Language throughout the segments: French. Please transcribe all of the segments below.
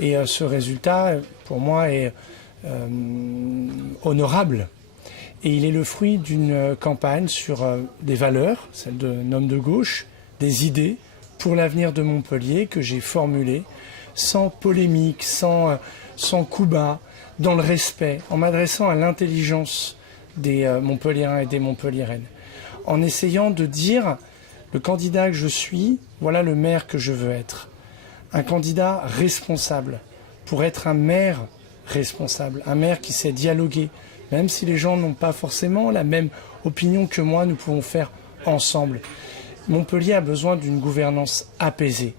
Et ce résultat, pour moi, est honorable. Et il est le fruit d'une campagne sur des valeurs, celles d'un homme de gauche, des idées pour l'avenir de Montpellier que j'ai formulées sans polémique, sans coup bas, dans le respect, en m'adressant à l'intelligence des Montpelliérains et des Montpelliéraines, en essayant de dire, le candidat que je suis, voilà le maire que je veux être. Un candidat responsable, pour être un maire responsable, un maire qui sait dialoguer, même si les gens n'ont pas forcément la même opinion que moi, nous pouvons faire ensemble. Montpellier a besoin d'une gouvernance apaisée,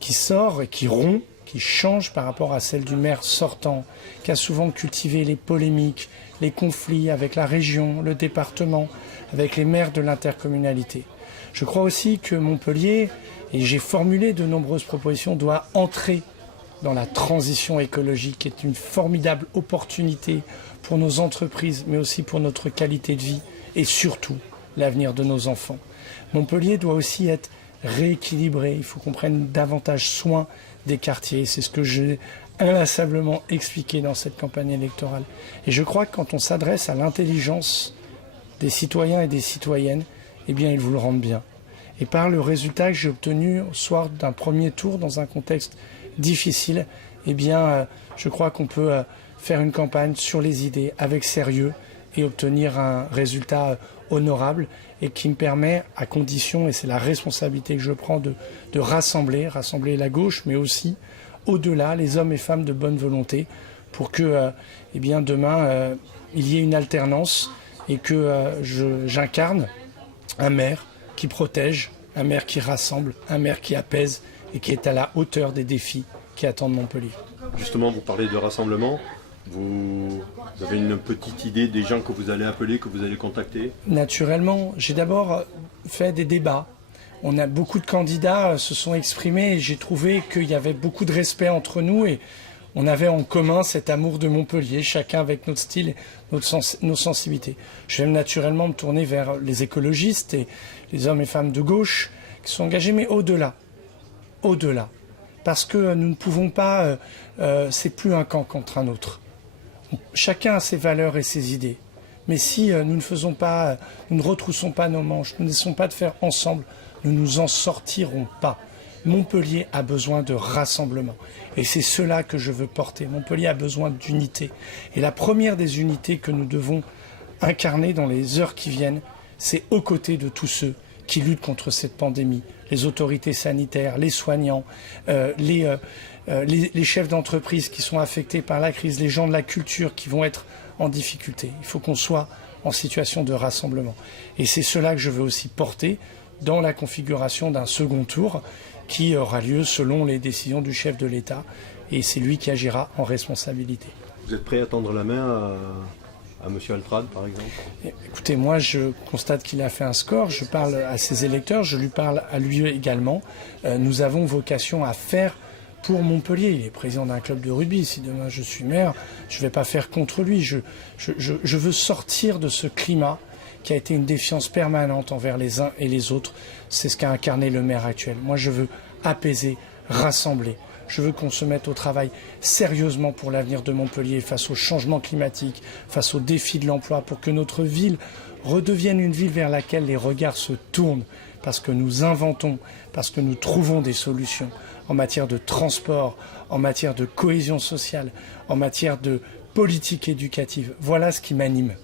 qui sort et qui rompt, qui change par rapport à celle du maire sortant, qui a souvent cultivé les polémiques, les conflits avec la région, le département, avec les maires de l'intercommunalité. Je crois aussi que Montpellier, et j'ai formulé de nombreuses propositions, doit entrer dans la transition écologique, qui est une formidable opportunité pour nos entreprises, mais aussi pour notre qualité de vie et surtout l'avenir de nos enfants. Montpellier doit aussi être rééquilibré. Il faut qu'on prenne davantage soin des quartiers. C'est ce que j'ai inlassablement expliqué dans cette campagne électorale. Et je crois que quand on s'adresse à l'intelligence des citoyens et des citoyennes, eh bien, ils vous le rendent bien. Et par le résultat que j'ai obtenu au soir d'un premier tour dans un contexte difficile, eh bien, je crois qu'on peut faire une campagne sur les idées avec sérieux et obtenir un résultat honorable et qui me permet, à condition, et c'est la responsabilité que je prends, de rassembler la gauche, mais aussi, au-delà, les hommes et femmes de bonne volonté pour que, eh bien, demain, il y ait une alternance et que j'incarne un maire qui protège, un maire qui rassemble, un maire qui apaise et qui est à la hauteur des défis qui attendent Montpellier. Justement, vous parlez de rassemblement. Vous avez une petite idée des gens que vous allez appeler, que vous allez contacter? Naturellement, j'ai d'abord fait des débats. On a beaucoup de candidats se sont exprimés et j'ai trouvé qu'il y avait beaucoup de respect entre nous et on avait en commun cet amour de Montpellier, chacun avec notre style et nos sensibilités. Je vais naturellement me tourner vers les écologistes et les hommes et femmes de gauche qui sont engagés, mais au-delà. Parce que nous ne pouvons pas, c'est plus un camp contre un autre. Chacun a ses valeurs et ses idées. Mais si nous ne retroussons pas nos manches, nous n'essayons pas de faire ensemble, nous ne nous en sortirons pas. Montpellier a besoin de rassemblement. Et c'est cela que je veux porter. Montpellier a besoin d'unité. Et la première des unités que nous devons incarner dans les heures qui viennent, c'est aux côtés de tous ceux qui luttent contre cette pandémie. Les autorités sanitaires, les soignants, les chefs d'entreprise qui sont affectés par la crise, les gens de la culture qui vont être en difficulté. Il faut qu'on soit en situation de rassemblement. Et c'est cela que je veux aussi porter dans la configuration d'un second tour qui aura lieu selon les décisions du chef de l'État. Et c'est lui qui agira en responsabilité. Vous êtes prêt à tendre la main à M. Altrad, par exemple? Écoutez, moi, je constate qu'il a fait un score. Je parle à ses électeurs, je lui parle à lui également. Nous avons vocation à faire pour Montpellier. Il est président d'un club de rugby. Si demain je suis maire, je ne vais pas faire contre lui. Je veux sortir de ce climat qui a été une défiance permanente envers les uns et les autres. C'est ce qu'a incarné le maire actuel. Moi, je veux apaiser, rassembler. Je veux qu'on se mette au travail sérieusement pour l'avenir de Montpellier face au changement climatique, face aux défis de l'emploi, pour que notre ville redevienne une ville vers laquelle les regards se tournent, parce que nous inventons, parce que nous trouvons des solutions en matière de transport, en matière de cohésion sociale, en matière de politique éducative. Voilà ce qui m'anime.